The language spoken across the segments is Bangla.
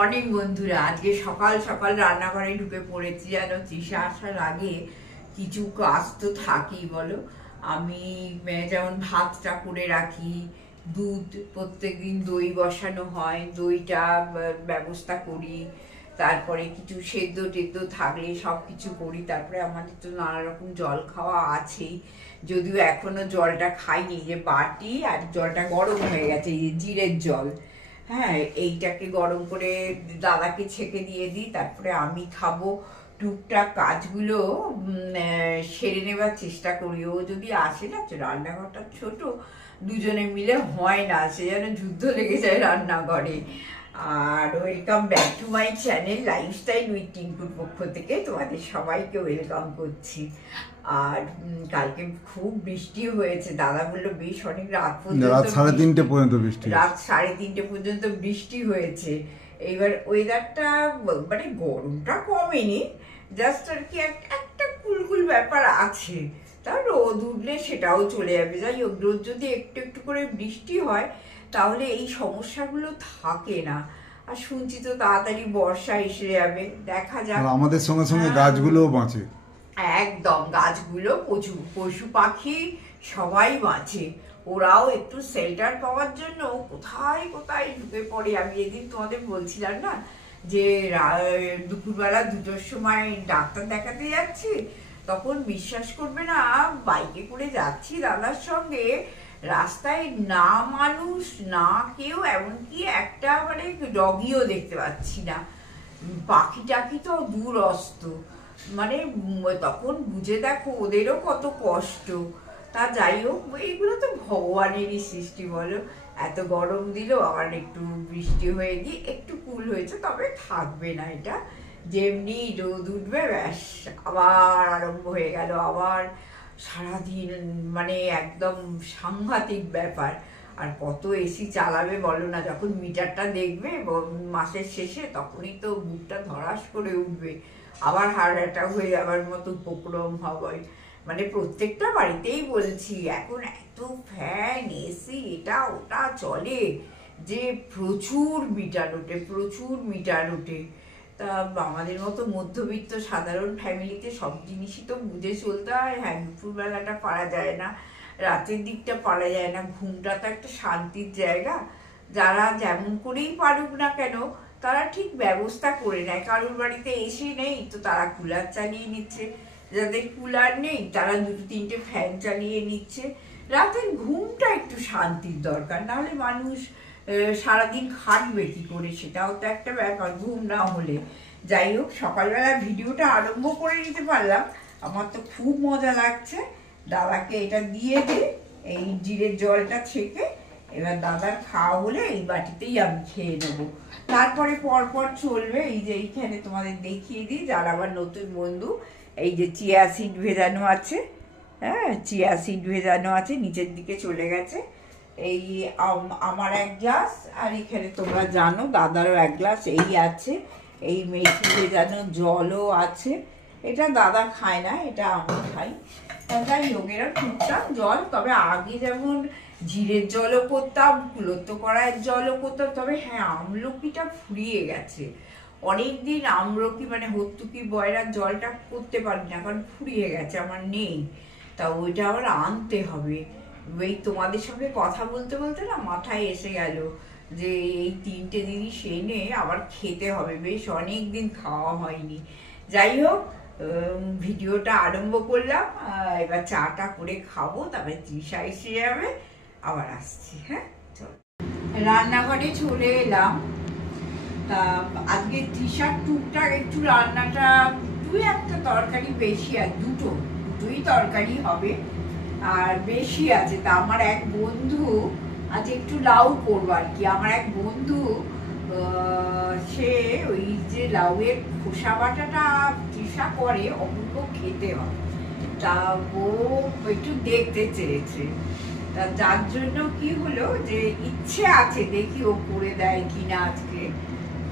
মর্নিং বন্ধুরা। আজকে সকাল সকাল রান্নাঘরে ঢুকে পড়েছি। যেন তৃষা আসার আগে কিছু কাজ তো থাকেই বলো। আমি যেমন ভাতটা করে রাখি, দুধ প্রত্যেকদিন দই বসানো হয়, দইটা ব্যবস্থা করি, তারপরে কিছু সেদ্ধ টেদ্ধ থাকলে সব কিছু করি। তারপরে আমাদের তো নানা রকম জল খাওয়া আছেই, যদিও এখনো জলটা খাইনি। যে বাটি আর জলটা গরম হয়ে গেছে, এই জিরের জল, হ্যাঁ, এইটাকে গরম করে দাদাকে ছেঁকে দিয়ে দিই, তারপরে আমি খাবো। টুকটাক কাজগুলো সেরে নেবার চেষ্টা করি। ও যদি আসে না, রান্নাঘরটা ছোট, দুজনে মিলে হয় না, সে যেন যুদ্ধ লেগে যায় রান্নাঘরে। আর welcome back to my channel lifestyle with টিঙ্কুর পক্ষ থেকে তোমাদের সবাইকে ওয়েলকাম করছি। আর কালকে খুব বৃষ্টি হয়েছে, দাদা বললো বেশ অনেক রাত পর্যন্ত, রাত 3:30 পর্যন্ত বৃষ্টি, রাত 3:30 পর্যন্ত বৃষ্টি হয়েছে। এইবার ওয়েদারটা মানে গরমটা কমেনি, জাস্ট আর কি একটা কুলকুল ব্যাপার আছে। তা রোদ উঠলে সেটাও চলে যাবে। যাই হোক, রোদ যদি একটু একটু করে বৃষ্টি হয় তাহলে এই সমস্যাগুলো থাকে না। আর শুনছি তো তাড়াতাড়ি বর্ষা এসে যাবে, দেখা যাক। আমাদের সঙ্গে সঙ্গে গাছগুলোও বাঁচে। একদম, গাছগুলো, পশু পাখি সবাই বাঁচে। ওরাও একটু শেল্টার পাওয়ার জন্য কোথায় কোথায় ঢুকে পড়ে। আমি এদিন তোমাদের বলছিলাম না যে দুপুরবেলা 2টোর সময় ডাক্তার দেখাতে যাচ্ছি, তখন বিশ্বাস করবে না, বাইকে করে যাচ্ছি দাদার সঙ্গে, রাস্তায় না মানুষ না কেউ, এমনকি একটা মানে ডগিও দেখতে পাচ্ছি না। পাখি টাখি তো দূরস্ত। মানে তখন বুঝে দেখো ওদেরও কত কষ্ট। তা যাই হোক, এইগুলো তো ভগবানেরই সৃষ্টি বলো। এত গরম দিল, আবার একটু বৃষ্টি হয়ে গিয়ে একটু কুল হয়েছে, তবে থাকবে না এটা। যেমনি রোদ উঠবে ব্যাস আবার আরম্ভ হয়ে গেল, আবার সারাদিন মানে একদম সাংঘাতিক ব্যাপার। আর কত এসি চালাবে বলো না, যখন মিটারটা দেখবে মাসের শেষে, তখনই তো বুকটা ধরাস করে উঠবে, আবার হার্ট অ্যাটাক হয়ে যাবার মতো উপক্রম হবে। মানে প্রত্যেকটা বাড়িতেই বলছি এখন এত ফ্যান এসি এটা ওটা চলে যে প্রচুর মিটার ওঠে। তা আমাদের মতো মধ্যবিত্ত সাধারণ ফ্যামিলিতে সব জিনিসই তো বুঝে চলতে হয়। হ্যাঁ, দুপুরবেলাটা পারা যায় না, রাতের দিকটা পারা যায় না, ঘুমটা তো একটা শান্তির জায়গা। যারা যেমন করেই পারুক না কেন, তারা ঠিক ব্যবস্থা করে নেয়। কারোর বাড়িতে এসি নেই তো তারা কুলার চালিয়ে নিচ্ছে, যাদের কুলার নেই তারা 2-3টে ফ্যান চালিয়ে নিচ্ছে। রাতের ঘুমটা একটু শান্তির দরকার, নাহলে মানুষ সারাদিন খাটবে কি করে, সেটাও তো একটা ব্যাপার ঘুম না হলে। যাই হোক, সকালবেলা ভিডিওটা আরম্ভ করে নিতে পারলাম, আমার তো খুব মজা লাগছে। দাদাকে এটা দিয়ে দে, এই জিরের জলটা ছেঁকে, এবার দাদার খাওয়া হলে এই বাটিতেই আমি খেয়ে নেবো। তারপরে পরপর চলবে। এই যে এইখানে তোমাদের দেখিয়ে দিই, যারা আবার নতুন বন্ধু, এই যে চিয়া সিড ভেজানো আছে, হ্যাঁ চিয়া সিড ভেজানো আছে, নিচের দিকে চলে গেছে। এই আমার 1 গ্লাস, আর এখানে তোমরা জানো দাদারও 1 গ্লাস এই আছে। এই মেথি ভেজানো জলও আছে, এটা দাদা খায় না, এটা আমি খাই। যাই হোক, এরা টুকটাক জল। তবে আগে যেমন জিরের জলও করতাম, কুলত্ব কড়াইয়ের জলও করতাম, তবে হ্যাঁ আমলকিটা ফুরিয়ে গেছে অনেকদিন। আমলকি মানে হর্তুকি বয়রার জলটা করতে পারি না, কারণ ফুরিয়ে গেছে, আমার নেই। তা ওইটা আবার আনতে হবে। এই তোমাদের সঙ্গে কথা বলতে বলতে না মাথায় এসে গেল যে এই 3টে জিনিস এনে আবার খেতে হবে, বেশ অনেক দিন খাওয়া হয়নি। যাই হোক, ভিডিওটা আরম্ভ করলাম, এবার চাটা করে খাবো, তারপরে তৃষা এসে যাবে, আবার আসছি। হ্যাঁ চল, রান্নাঘরে চলে এলাম। তা আজকে তৃষার টুকটাক একটু রান্নাটা, 2-1টা তরকারি বেশি, আর দুটোই তরকারি হবে, আর বেশি আছে। তা আমার এক বন্ধু আজ একটু লাউ করবো আর কি। আমার এক বন্ধু সে ওই যে লাউয়ের খোসা বাটাটা তৃষা করে, অপূর্ব খেতে হয়। তা ও একটু দেখতে চেয়েছে, তা যার জন্য কি হলো যে ইচ্ছে আছে, দেখি ও করে দেয় কিনা। আজকে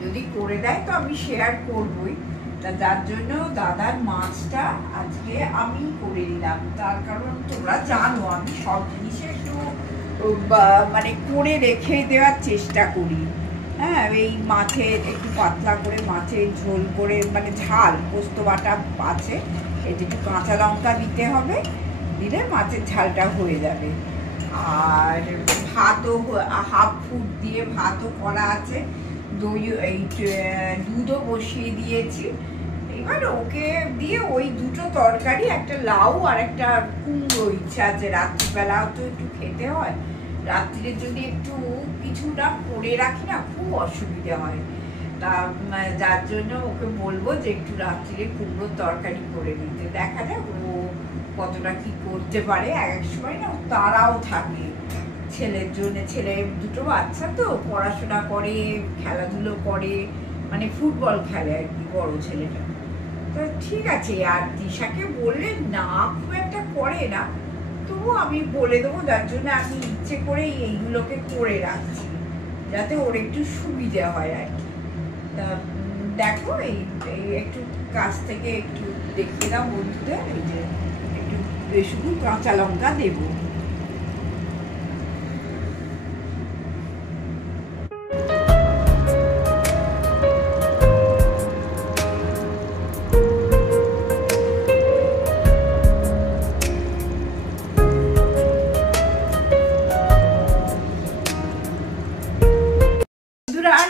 যদি করে দেয় তো আমি শেয়ার করবই। তা যার জন্য দাদার মাছটা আজকে আমি করে নিলাম। তার কারণ তোমরা জানো আমি সব জিনিসে একটু মানে করে রেখে দেওয়ার চেষ্টা করি। হ্যাঁ, এই মাছের একটু পাতলা করে মাছের ঝোল করে, মানে ঝাল পোস্ত বাটা আছে, এই যে একটু কাঁচা লঙ্কা দিতে হবে, দিলে মাছের ঝালটা হয়ে যাবে। আর ভাতও হাফ ফুট দিয়ে ভাতও করা আছে, দই এই দুধও বসিয়ে দিয়েছি। এবার ওকে দিয়ে ওই দুটো তরকারি, একটা লাউ আর একটা কুমড়ো ইচ্ছা আছে, রাত্রিবেলাও তো একটু খেতে হয়, রাত্রিরে যদি একটু কিছুটা করে রাখি না খুব অসুবিধা হয়, তা যার জন্য ওকে বলবো যে একটু রাত্রিরে কুমড়োর তরকারি করে দিতে। দেখা যাক ও কতটা কি করতে পারে। এক সময় না তারাও থাকে ছেলের জন্য, ছেলে দুটো বাচ্চা তো পড়াশোনা করে, খেলাধুলো করে, মানে ফুটবল খেলে আর কি বড় ছেলেটা। তো ঠিক আছে, আর দিশাকে বললে না খুব একটা করে না, তবু আমি বলে দেবো, যার জন্য আমি ইচ্ছে করেই এইগুলোকে করে রাখছি যাতে ওর একটু সুবিধা হয় আর কি। তা দেখো এই একটু কাছ থেকে একটু দেখিয়ে দাও বন্ধুদের, এই যে একটু শুধু কাঁচা লঙ্কা দেবো।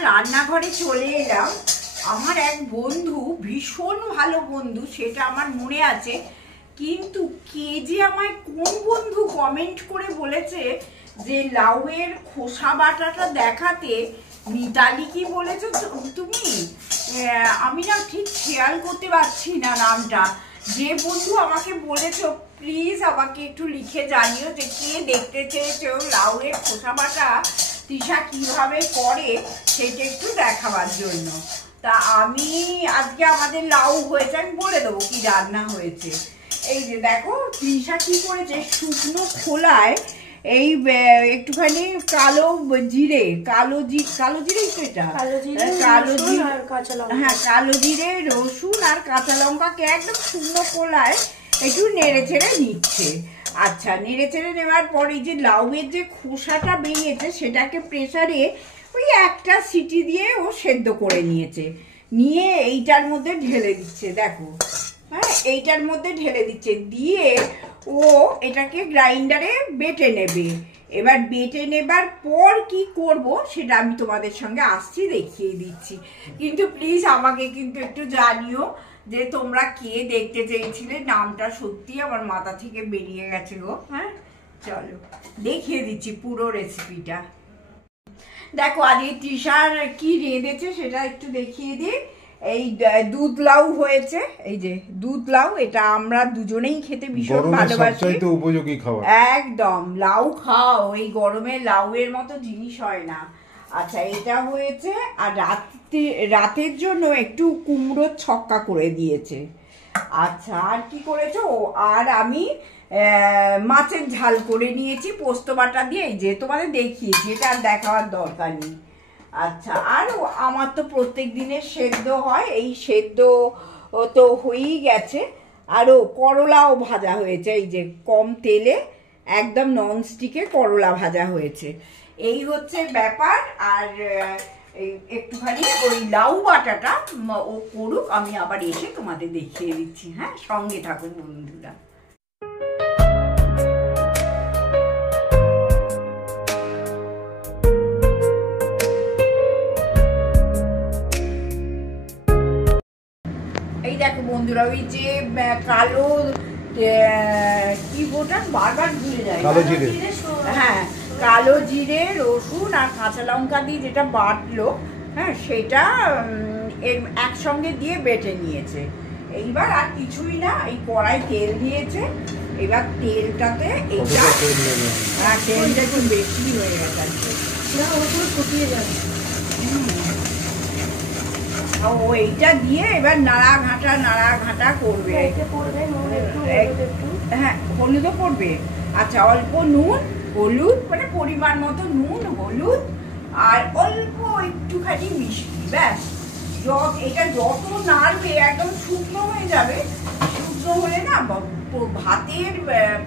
রান্নাঘরে চলে এলাম। আমার এক বন্ধু, ভীষণ ভালো বন্ধু, সেটা আমার মনে আছে, কিন্তু কে যে আমায় কোন বন্ধু কমেন্ট করে বলেছে যে লাউয়ের খোসা বাটাটা দেখাতে। মিতালি কি বলেছো তুমি? আমি না ঠিক খেয়াল করতে পারছি না নামটা। যে বন্ধু আমাকে বলেছো প্লিজ আমাকে একটু লিখে জানিও যে কে দেখতে চেয়েছো লাউয়ের খোসা বাটা তৃষা কিভাবে করে, সেটা একটু দেখাবার জন্য। তা আমি আজকে আমাদের লাউ হয়েছে, আমি বলে দেবো কি রান্না হয়েছে। এই যে দেখো তৃষা কি করেছে, শুকনো খোলায় এই একটুখানি কালো জিরে, কালো জিরেই তো এটা, কালো জিরে, হ্যাঁ কালো জিরে, রসুন আর কাঁচা লঙ্কাকে একদম শুকনো খোলায় একটু নেড়ে ছেড়ে নিচ্ছে। আচ্ছা, নেড়ে চেড়ে নেওয়ার পর এই যে লাউয়ের যে খোসাটা বেরিয়েছে সেটাকে প্রেসারে ওই একটা সিটি দিয়ে ও সেদ্ধ করে নিয়েছে, নিয়ে এইটার মধ্যে ঢেলে দিচ্ছে। দেখো, হ্যাঁ এইটার মধ্যে ঢেলে দিচ্ছে, দিয়ে ও এটাকে গ্রাইন্ডারে বেটে নেবে। এবার বেটে নেবার পর কি করব সেটা আমি তোমাদের সঙ্গে আসছি দেখিয়ে দিচ্ছি। কিন্তু প্লিজ আমাকে কিন্তু একটু জানিও যে তোমরা কে দেখতে চেয়েছিলে, নামটা সত্যি আমার মাথা থেকে বেরিয়ে গেছে গো। হ্যাঁ চলো দেখিয়ে দিচ্ছি পুরো রেসিপিটা। দেখো আজকে তৃষার কি রেঁধেছে সেটা একটু দেখিয়ে দিই। এই দুধ লাউ হয়েছে, এই যে দুধ লাউ, এটা আমরা দুজনেই খেতে ভীষণ ভালোবাসি, সবচাইতে উপযোগী খাবার একদম। লাউ খাও, এই গরমে লাউয়ের মতো জিনিস হয় না। আচ্ছা এটা হয়েছে, আর রাতের জন্য একটু কুমড়োর ছক্কা করে দিয়েছে। আচ্ছা আর কি করেছো? আর আমি মাছের ঝাল করে নিয়েছি পোস্ত বাটা দিয়ে, যে তোমাদের দেখিয়েছি, এটা আর দেখাবার দরকার নেই। আচ্ছা, আর আমার তো প্রত্যেক দিনের সেদ্ধ হয়, এই সেদ্ধ তো হয়েই গেছে। আরও করলাও ভাজা হয়েছে, এই যে কম তেলে একদম ননস্টিকে করলা ভাজা হয়েছে। এই হচ্ছে ব্যাপার। আর একটুখানি ওই লাউ বাটাটা ও করুক, আমি আবার এসে তোমাদের দেখিয়ে দিচ্ছি। হ্যাঁ সঙ্গে থাকুন বন্ধুরা। এই দেখো বন্ধুরা, ওই যে কালো কি বোটা বারবার ভুলে যায়, কালো জিরে, হ্যাঁ কালো জিরে, রসুন আর কাঁচা লঙ্কা দিয়ে যেটা বাটলো, হ্যাঁ সেটা একসঙ্গে দিয়ে বেটে নিয়েছে। এইবার আর কিছুই না, এই কড়াই তেল দিয়েছে, এবার তেলটাতে এইটা, হ্যাঁ তেলটা একটু বেশি হয়ে গেছে ফুটিয়ে যাবে। ও এইটা দিয়ে এবার নাড়া ঘাটা করবে। হ্যাঁ হলুদও পড়বে। আচ্ছা অল্প নুন, হলুদ মানে পরিমাণ মতো নুন, হলুদ আর অল্প একটুখানি মিষ্টি, ব্যাস। এটা যত নাড়বে একদম শুকনো হয়ে যাবে। শুকনো হলে না ভাতের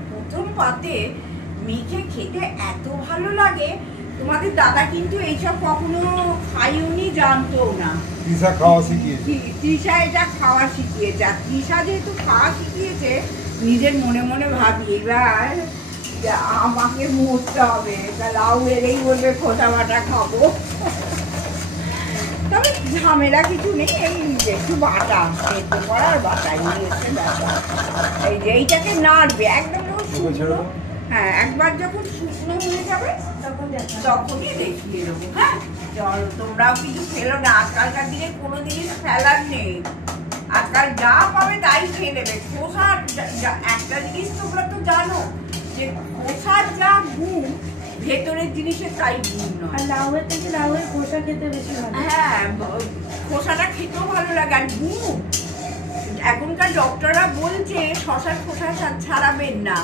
প্রথম পাতে মেখে খেতে এত ভালো লাগে, তোমাদের দাদা কিন্তু এইসব কখনো খাইওনি, জানতো না। তৃষা খাওয়া শিখিয়েছে। তৃষা এটা খাওয়া শিখিয়েছে, আর তৃষা যেহেতু খাওয়া শিখিয়েছে, নিজের মনে মনে ভাবি এবার আমাকে মরতে হবে, লাউ এলেই বলবে খোসা বাটা খাবো। তবে ঝামেলা কিছু নেই, এই একটু বাটা সেদ্ধ করার বাটাই নিয়েছে ব্যাপার। এই যে এইটাকে নাড়বে একদম যখন শুকনো, হ্যাঁ একবার যখন শুকনো হয়ে যাবে তখনই দেখিয়ে দেবো। হ্যাঁ চলো, তোমরাও কিছু ফেলো না, আজকালকার দিনে কোনো জিনিস ফেলার নেই, আজকাল যা পাবে তাই খেয়ে নেবে। খোসার একটা জিনিস তোমরা তো জানো যে খোসার যা গুণ, ভেতরের জিনিসের তাই গুণ নয়। আর লাউয়ের থেকে লাউয়ের খোসা খেতে বেশি ভালো। হ্যাঁ, খোসাটা খেতেও ভালো লাগে। আর গুণ, এখনকার ডক্টররা বলছে শশার খোসা ছাড়াবেন না,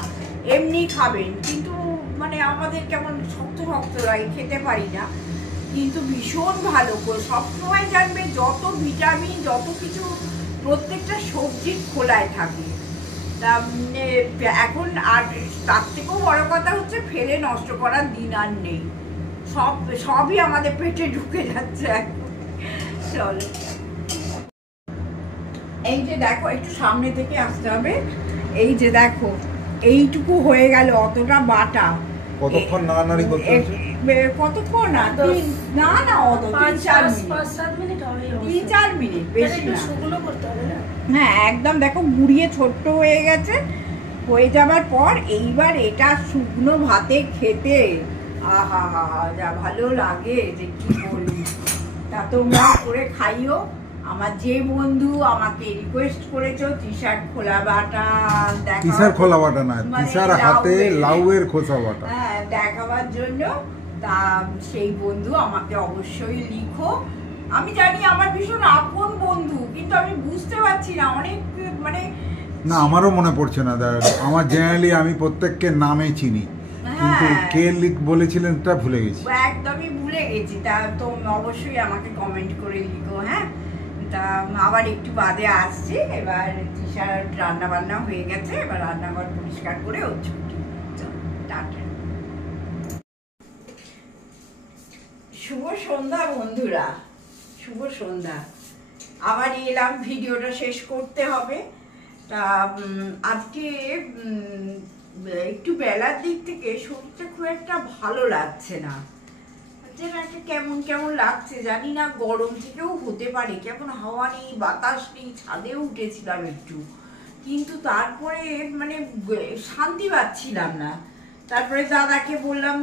এমনি খাবেন, কিন্তু মানে আমাদের কেমন শক্ত শক্ত লাগে, খেতে পারি না, কিন্তু ভীষণ ভালো। সবসময় জানবে যত ভিটামিন যত কিছু প্রত্যেকটা সবজির খোলায় থাকে। তা এখন আর তার থেকেও বড় কথা হচ্ছে ফেলে নষ্ট করার দিন আর নেই, সবই আমাদের পেটে ঢুকে যাচ্ছে এখন। চলো, এই যে দেখো, একটু সামনে থেকে আসতে হবে। এই যে দেখো, এইটুকু হয়ে গেল, অতটা বাটা। কতক্ষণ নাড়ানাড়ি করতে হচ্ছে? কতক্ষণ না, না না অত 5-7 মিনিট হবে। 3-4 মিনিট, বেশি না। শুকনো করতে হবে না? হ্যাঁ একদম, দেখো গুড়িয়ে ছোট্ট হয়ে গেছে। হয়ে যাবার পর এইবার এটা শুকনো ভাতে খেতে আহা যা ভালো লাগে যে কি বলি। তা তোমরা করে খাইও। আমার যে বন্ধু আমাকে রিকোয়েস্ট করেছো তৃষার খোলা বাটা দেখা, তৃষার খোলা বাটা না, তৃষার হাতে লাউয়ের খোসা বাটা হ্যাঁ দেখাবার জন্য, তা সেই বন্ধু আমাকে অবশ্যই লিখো। আমি জানি আমার ভীষণ আপন বন্ধু, কিন্তু আমি বুঝতে পারছি না, অনেক মানে না, আমারও মনে পড়ছে না। আমার জেনারেলি আমি প্রত্যেককে নামে চিনি, কিন্তু কে বলেছিলেন তা ভুলে গেছি, একদমই ভুলে গেছি। তা তো অবশ্যই আমাকে কমেন্ট করে লিখো। হ্যাঁ, তা আবার একটু বাদে আসছি। এবার তৃষার রান্না বান্না হয়ে গেছে, এবার রান্নাঘর পরিষ্কার করে ওর ছুটি। টাটা, শুভ সন্ধ্যা বন্ধুরা, শুভ সন্ধ্যা। আবার এলাম, ভিডিওটা শেষ করতে হবে। তা আজকে একটু বেলার দিক থেকে শরীরটা খুব একটা ভালো লাগছে না, যেন একটা কেমন কেমন লাগছে, জানি না, গরম থেকেও হতে পারে। কেমন হাওয়া নেই, বাতাস নেই, ছাদেও উঠেছিলাম একটু, কিন্তু তারপরে মানে শান্তি পাচ্ছিলাম না। তারপরে দাদাকে বললাম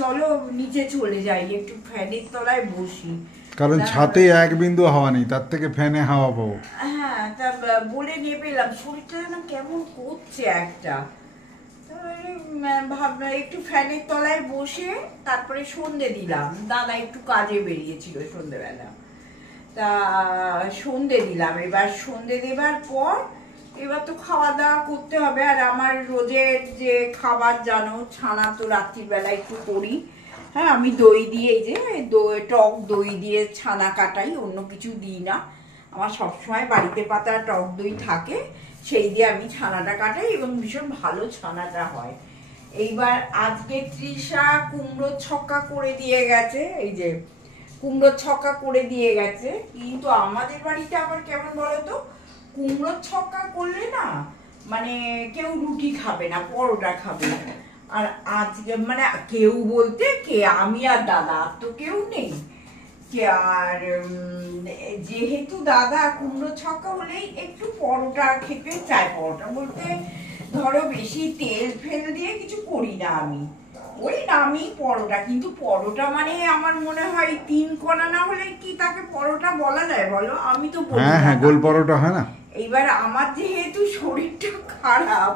চলো নিচে চলে যাই, একটু ফ্যানের তলায় বসি, কারণ ছাদে এক বিন্দু হাওয়া নেই, তার থেকে ফ্যানে হাওয়া পাবো। হ্যাঁ, তা বলে নেবে এলাম, শরীরটা যেন কেমন করছে একটা। ভাবনা একটু ফ্যানের তলায় বসে তারপরে সন্ধে দিলাম। দাদা একটু কাজে বেরিয়েছিল সন্ধেবেলা, তা সন্ধে দিলাম। এবার সন্ধে দেবার পর এবার তো খাওয়া দাওয়া করতে হবে। আর আমার রোজের যে খাবার জানো, ছানা তো রাত্রিবেলা একটু করি। হ্যাঁ, আমি দই দিয়ে, এই যে টক দই দিয়ে ছানা কাটাই, অন্য কিছু দিই না। আমার সবসময় বাড়িতে পাতা টক দই থাকে, সেই দিয়ে আমি ছানাটা কাটাই এবং ভীষণ ভালো ছানাটা হয়। এইবার আজকে তৃষা কুমড়োর ছক্কা করে দিয়ে গেছে, এই যে কুমড়োর ছক্কা করে দিয়ে গেছে। কিন্তু আমাদের বাড়িতে আবার কেমন বলতো, কুমড়োর ছক্কা করলে না মানে কেউ রুটি খাবে না, পরোটা খাবে। আর আজকে মানে কেউ বলতে কে, আমি আর দাদা, তো কেউ নেই। আর যেহেতু দাদা কুমড়ো ছক্কা হলেই একটু পরোটা খেতে চায়, পরোটা বলতে ধরো বেশি তেল ফেল দিয়ে কিছু করি না আমি, ওই নামি পরোটা। কিন্তু পরোটা মানে আমার মনে হয় 3 কোনা না হলে কি তাকে পরোটা বলা যায় বলো? আমি তো বলি হ্যাঁ হ্যাঁ, গোল পরোটা হয় না। এইবার আমার যেহেতু শরীরটা খারাপ,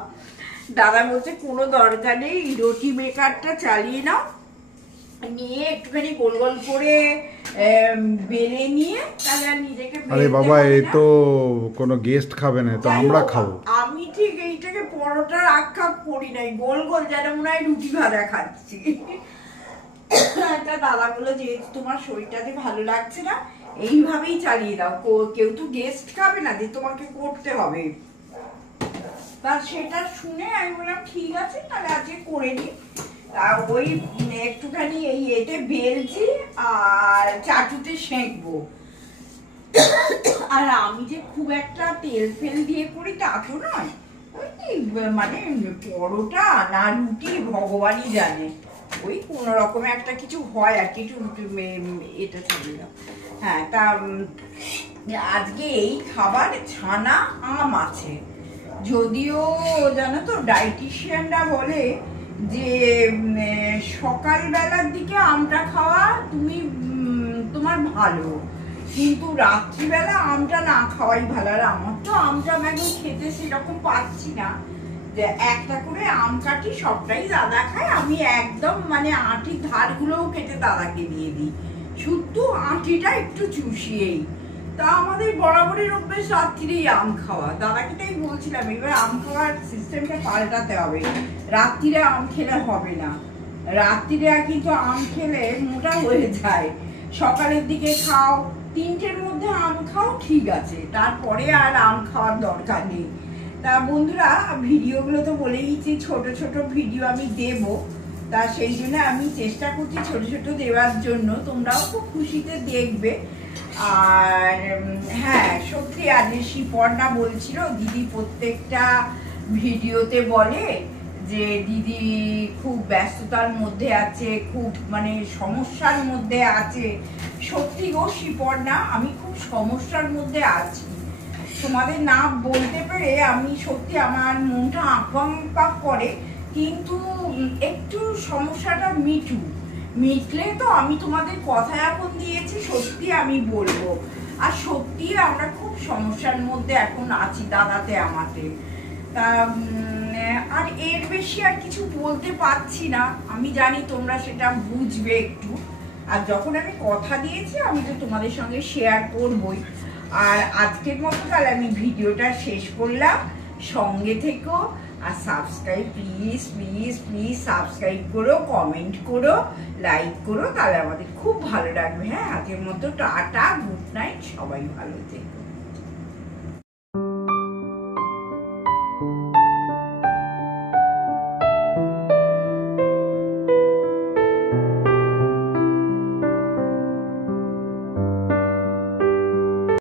দাদা বলছে কোনো দরকার নেই, রুটি মেকারটা চালিয়ে নাও, নিয়ে একটুখানি গোল গোল করে বেলে নিয়ে তাহলে আর নিজেকে। আরে বাবা, এ তো কোনো গেস্ট খাবে না, তো আমরা খাবো। আমি ঠিক এইটাকে পরোটার আখ্যা করি নাই, গোল গোল যেন মনে হয় রুটি ভাজা খাচ্ছি। একটা দাদা বললো যেহেতু তোমার শরীরটাতে ভালো লাগছে না, এইভাবেই চালিয়ে দাও, কেউ তো গেস্ট খাবে না যে তোমাকে করতে হবে। তা সেটা শুনে আমি বললাম ঠিক আছে, তাহলে আজকে করে নি। ওই একটুখানি এই এতে বেলছি আর চাটুতে সেঁকবো। আর আমি যে খুব একটা তেল ফেল দিয়ে করি তা তো নয়, মানে পরোটা না রুটি ভগবানই জানে, ওই কোনো রকমের একটা কিছু হয় আর কি, একটু এটা চলে না। হ্যাঁ, তা আজকে এই খাবার ছানা আম আছে, যদিও জানো তো ডায়েটিশিয়ানরা বলে যে সকালবেলার দিকে আমটা খাওয়া তোমার ভালো, কিন্তু রাত্রিবেলা আমটা না খাওয়াই ভালো। আর আমার তো আমটা এখন খেতে সেরকম পাচ্ছি না, যে একটা করে আম কাটি সবটাই দাদা খায়, আমি একদম মানে আঁটির ধারগুলোও কেটে দাদাকে দিয়ে দিই, শুধু আঁটিটা একটু চুষিয়েই। তা আমাদের বরাবরের অভ্যেস রাত্রিরেই আম খাওয়া, দাদাকে তাই বলছিলাম এবার আম খাওয়ার সিস্টেমটা পাল্টাতে হবে, রাত্রিরে আম খেলে হবে না, রাত্রিরে কিন্তু আম খেলে মোটা হয়ে যায়, সকালের দিকে খাও, 3টের মধ্যে আম খাও ঠিক আছে, তারপরে আর আম খাওয়ার দরকার নেই। তা বন্ধুরা, ভিডিওগুলো তো বলেই দিচ্ছি ছোট ছোট ভিডিও আমি দেব, তা সেই জন্য আমি চেষ্টা করছি ছোট ছোট দেওয়ার জন্য, তোমরাও খুব খুশিতে দেখবে। আর হ্যাঁ, সত্যি আজকে শিপর্ণা বলছিল দিদি প্রত্যেকটা ভিডিওতে বলে যে দিদি খুব ব্যস্ততার মধ্যে আছে, খুব মানে সমস্যার মধ্যে আছে। সত্যি গো শিপর্ণা, আমি খুব সমস্যার মধ্যে আছি, তোমাদের না বলতে পেরে আমি সত্যি আমার মনটা আঁকা করে, কিন্তু একটু সমস্যাটা মিটলে তো আমি তোমাদের কথা এখন দিয়েছি, সত্যি আমি বলবো। আর সত্যি আমরা খুব সমস্যার মধ্যে এখন আছি দাদাতে আমাদের, তা আর এর বেশি আর কিছু বলতে পারছি না, আমি জানি তোমরা সেটা বুঝবে একটু, আর যখন আমি কথা দিয়েছি আমি তো তোমাদের সঙ্গে শেয়ার করবই। আর আজকের মতো তাহলে আমি ভিডিওটা শেষ করলাম, সঙ্গে থেকো আর subscribe please please please subscribe করো, কমেন্ট করো, লাইক করো, তাহলে আমাদের খুব ভালো লাগবে। হ্যাঁ, আজকের মতো টাটা, গুড নাইট, সবাই ভালো থেকো।